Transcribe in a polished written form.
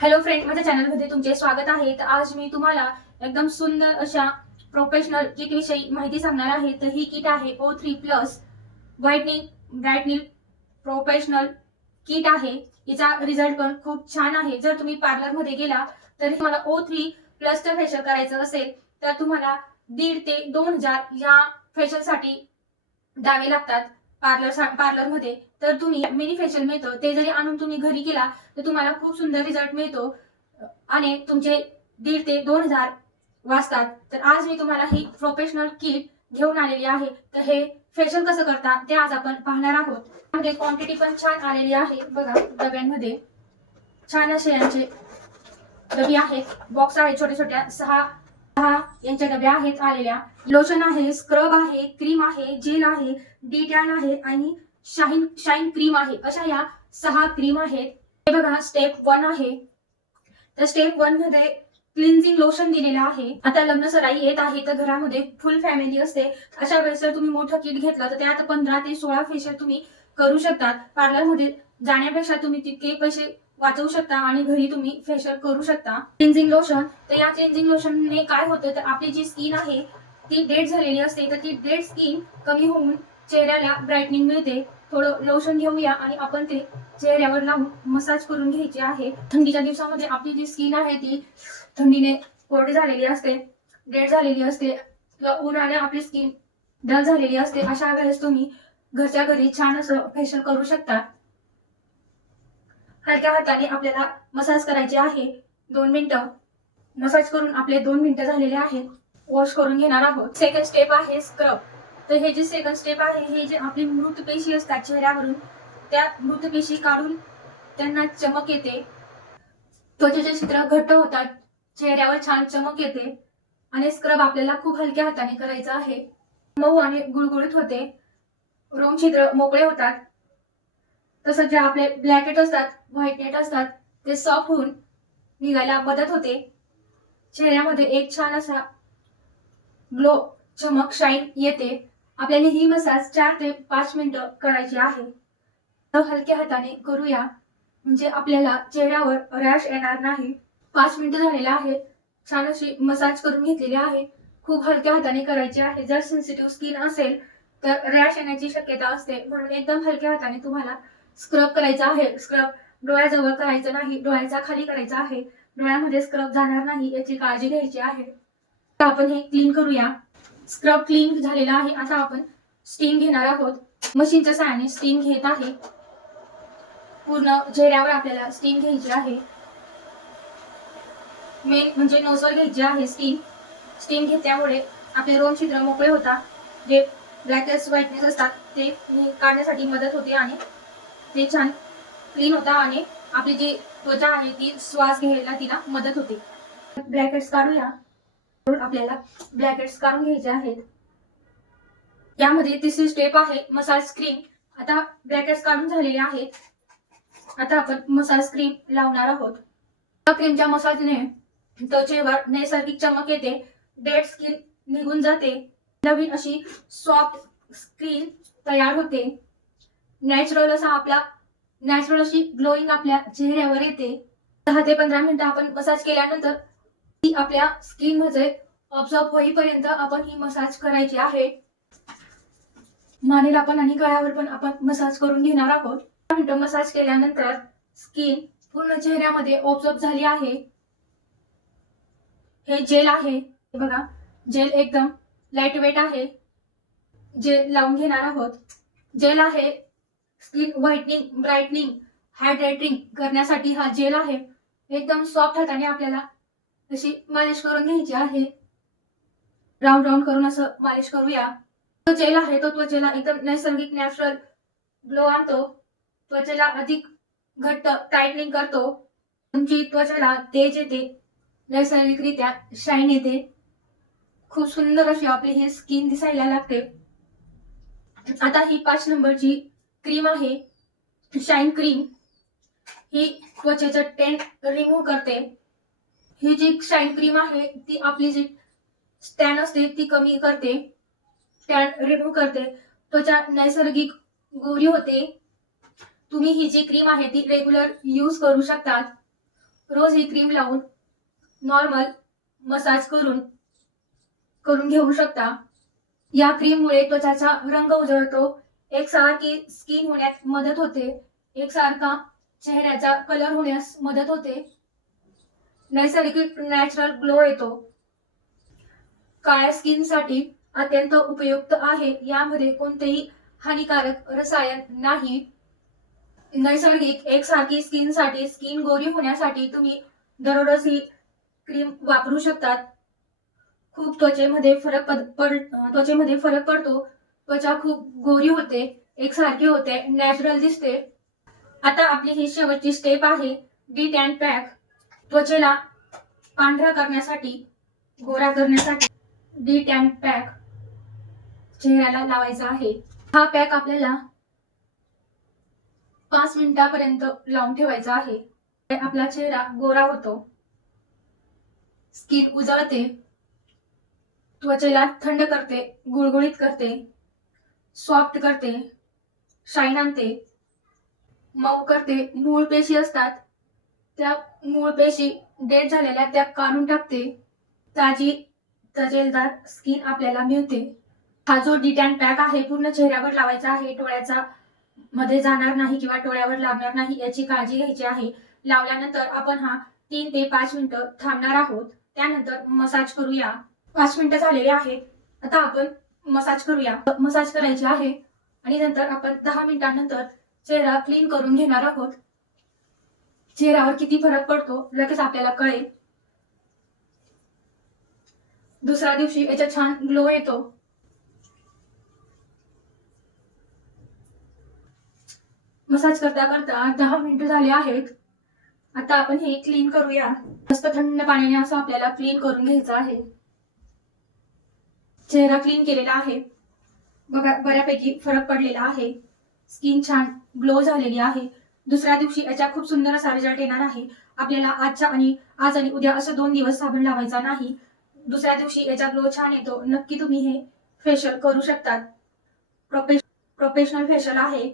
Hello friend, माझ्या चॅनलमध्ये तुमचे स्वागत आहे. तर आज मी तुम्हाला एकदम सुंदर अशा प्रोफेशनल किट विषयी माहिती सांगणार आहे. तर ही किट आहे O3+ whitening brightening professional kit आहे. हिचा रिझल्ट पण खूप छान आहे. जर तुम्ही पार्लर मध्ये गेला तर तुम्हाला O3+ फेशियल करायचं असेल तर तुम्हाला 1,500 ते 2,000 या फेशियलसाठी द्यावे लागतात पार्लरमध्ये. तर तुम्ही मिनी फेशियल मिळतं ते जरी आणून तुम्ही घरी केला तर तुम्हाला खूप सुंदर रिझल्ट मिळतो आणि तुमचे 1,500 ते 2,000 वाचतात. तर आज मी तुम्हाला ही प्रोफेशनल किट घेऊन आलेली आहे. तर हे फेशियल कसं करता ते आज आपण पाहणार आहोत. त्यामध्ये क्वांटिटी पण छान आलेली आहे बघा. डब्यांमध्ये छान असे यांचे डबी आहेत. बॉक्स आहे छोट्या छोट्या 6 यांच्या डब्या आहेत आलेल्या. लोशन आहे, स्क्रब आहे, क्रीम आहे, जेल आहे, डी टॅन आहे आणि शाईन क्रीम आहे. अशा या 6 क्रीम आहेत. हे बघा स्टेप 1 आहे. तर स्टेप 1 मध्ये क्लिन्झिंग लोशन दिलेलं आहे. आता लग्न सराई येत आहे तर घरामध्ये फुल फॅमिली असते. अशा वेळेस जर तुम्ही मोठं किट घेतलं तर त्यात 15 ते 16 फेशियल तुम्ही करू शकता. पार्लरमध्ये जाण्यापेक्षा तुम्ही तितके पैसे वाचवू शकता आणि घरी तुम्ही फेशियल करू शकता. क्लिन्झिंग लोशन, तर या क्लिन्झिंग लोशनने काय होतं तर आपली जी स्किन आहे ती डेड झालेली असते. तर ती डेड स्किन कमी होऊन चेहऱ्याला ब्राईटनिंग मिळते. थोडं लोशन घेऊया आणि आपण ते चेहऱ्यावर लावून मसाज करून घ्यायचे आहे. थंडीच्या दिवसामध्ये आपली जी स्किन आहे ती थंडीने कोरडी झालेली असते, डेड झालेली असते किंवा उन्हाने आपली स्किन डल झालेली असते. अशा वेळेस तुम्ही घरच्या घरी छान असं फेशियल करू शकता. हलक्या हाताने आपल्याला मसाज करायचे आहे 2 मिनिटं. मसाज करून आपले 2 मिनिटं झालेले आहेत. वॉश करून घेणार आहोत. सेकंड स्टेप आहे स्क्रब. तर हे जे सेकंड स्टेप आहे हे जे आपली मृत पेशी असतात चेहऱ्यावरून त्या मृत पेशी काढून त्यांना चमक येते. त्वचेचे छिद्र घट्ट होतात, चेहऱ्यावर छान चमक येते आणि स्क्रब आपल्याला खूप हलक्या हाताने करायचा आहे. मऊ आणि गुळगुळीत होते. रोम छिद्र मोकळे होतात. तसंच जे आपले ब्लॅकेट असतात, व्हाईटनेट असतात ते सॉफ्ट होऊन निघायला मदत होते. चेहऱ्यामध्ये एक छान असा ग्लो, चमक, शाईन येते. आपल्याला ही मसाज 4 ते 5 मिनिटं करायची आहे. तर हलक्या हाताने करूया म्हणजे आपल्याला चेहऱ्यावर रॅश येणार नाही. 5 मिनिटं झालेले आहे. छान अशी मसाज करून घेतलेली आहे. खूप हलक्या हाताने करायची आहे. जर सेन्सिटिव्ह स्किन असेल तर रॅश येण्याची शक्यता असते. म्हणून एकदम हलक्या हाताने तुम्हाला स्क्रब करायचा आहे. स्क्रब डोळ्याजवळ करायचं नाही, डोळ्याच्या खाली करायचा आहे. डोळ्यामध्ये स्क्रब जाणार नाही याची काळजी घ्यायची आहे. तर आपण हे क्लीन करूया. स्क्रब क्लीन झालेला आहे. आता आपण स्टीम घेणार आहोत. मशीनच्या सहाय्याने स्टीम घेत आहे. पूर्ण चेहऱ्यावर आपल्याला स्टीम घ्यायची आहे. मेन म्हणजे नोजवर घ्यायची आहे स्टीम. स्टीम घेतल्यामुळे आपले रोम छिद्र मोकळे होतात. जे ब्लॅकनेस व्हाईटनेस असतात ते काढण्यासाठी मदत होते आणि ते छान क्लीन होता आणि आपली जी त्वचा आहे ती श्वास घ्यायला तिला मदत होते. ब्लॅकेट्स काढूया. आपल्याला ब्लॅकेट्स काढून घ्यायचे आहेत. यामध्ये तिसरी स्टेप आहे मसाज क्रीम. आता ब्लॅकेट्स काढून झालेले आहेत. आता आपण मसाज क्रीम लावणार आहोत. या क्रीमच्या मसाजने त्वचेवर नैसर्गिक चमक येते. डेड स्किन निघून जाते. नवीन अशी सॉफ्ट स्किन तयार होते. नॅचरल अशी ग्लोईंग आपल्या चेहऱ्यावर येते. 10 ते 15 मिनिटं आपण मसाज केल्यानंतर ती आपल्या स्किन मध्ये ऑब्झर्व होईपर्यंत आपण ही मसाज करायची आहे. मानेला पण आणि गळ्यावर पण आपण मसाज करून घेणार आहोत. 10 मिनिटं मसाज केल्यानंतर स्किन पूर्ण चेहऱ्यामध्ये ऑब्झर्व झाली आहे. हे जेल आहे. हे बघा, जेल एकदम लाईट वेट आहे. जेल लावून घेणार आहोत. जेल आहे स्किन व्हाइटनिंग, ब्राईटनिंग, हायड्रेटिंग करण्यासाठी हा जेल आहे. एकदम सॉफ्ट हाताने आपल्याला अशी मालिश करून घ्यायची आहे. राऊंड राऊंड करून असं मालिश करूया. तो जेल आहे तो त्वचेला एकदम नैसर्गिक नॅचरल ग्लो आणतो. त्वचेला अधिक घट्ट टाइटनिंग करतो. तुमची त्वचेला तेज येते. नैसर्गिकरित्या शाईन येते. खूप सुंदर अशी आपली ही स्किन दिसायला लागते. आता ही 5 नंबरची क्रीम आहे शाईन क्रीम. ही त्वचेचं टेंट रिमूव्ह करते. ही जी शाईन क्रीम आहे ती आपली जी टॅन असते ती कमी करते. टॅन रिमूव्ह करते. त्वचा नैसर्गिक गोरी होते. तुम्ही ही जी क्रीम आहे ती रेग्युलर यूज करू शकतात. रोज ही क्रीम लावून नॉर्मल मसाज करून घेऊ शकता. या क्रीममुळे त्वचाचा रंग उजळतो, एकसारखी स्किन होण्यात मदत होते, एकसारखा चेहऱ्याचा कलर होण्यास मदत होते, नैसर्गिक नॅचरल ग्लो येतो. काळ्या स्किनसाठी अत्यंत उपयुक्त आहे. यामध्ये कोणतेही हानिकारक रसायन नाही. नैसर्गिक एकसारखी स्किनसाठी, स्किन गोरी होण्यासाठी तुम्ही दररोज ही क्रीम वापरू शकतात. खूप त्वचेमध्ये फरक पडतो. त्वचा खूप गोरी होते, एकसारखी होते, नॅचरल दिसते. आता आपली ही शेवटची स्टेप आहे डी टॅन पॅक. त्वचेला पांढरा करण्यासाठी, गोरा करण्यासाठी डी टॅन पॅक चेहऱ्याला लावायचा आहे. हा पॅक आपल्याला 5 मिनिटापर्यंत लावून ठेवायचा आहे. आपला चेहरा गोरा होतो, स्किन उजळते, त्वचेला थंड करते, गुळगुळीत करते, सॉफ्ट करते, शाईन आणते, मऊ करते. मूळ पेशी असतात त्या मूळ पेशी डेड झालेल्या त्या काढून टाकते. ताजी तजेलदार स्किन आपल्याला मिळते. हा जो डिटॅन पॅक आहे पूर्ण चेहऱ्यावर लावायचा आहे. डोळ्याचा मध्ये जाणार नाही किंवा डोळ्यावर लागणार नाही याची काळजी घ्यायची आहे. लावल्यानंतर आपण हा 3 ते 5 मिनिटं थांबणार आहोत. त्यानंतर मसाज करूया. 5 मिनिटं झालेले आहेत. आता आपण मसाज करूया. मसाज करायची आहे आणि नंतर आपण 10 मिनिटांनंतर चेहरा क्लीन करून घेणार आहोत. चेहऱ्यावर किती फरक पडतो लगेच आपल्याला कळेल. दुसऱ्या दिवशी याचा छान ग्लो येतो. मसाज करता करता 10 मिनिटं झाले आहेत. आता आपण हे क्लीन करूया. मस्त थंड पाण्याने असं आपल्याला क्लीन करून घ्यायचं आहे. चेहरा क्लीन केलेला आहे बघा, बऱ्यापैकी फरक पडलेला आहे. स्किन छान ग्लो झालेली आहे. दुसऱ्या दिवशी याचा खूप सुंदर असा रिझल्ट येणार आहे. आपल्याला आज आणि उद्या असं 2 दिवस साबण लावायचा नाही. दुसऱ्या दिवशी याचा ग्लो छान येतो. नक्की तुम्ही हे फेशियल करू शकतात. प्रोफेशनल फेशियल आहे.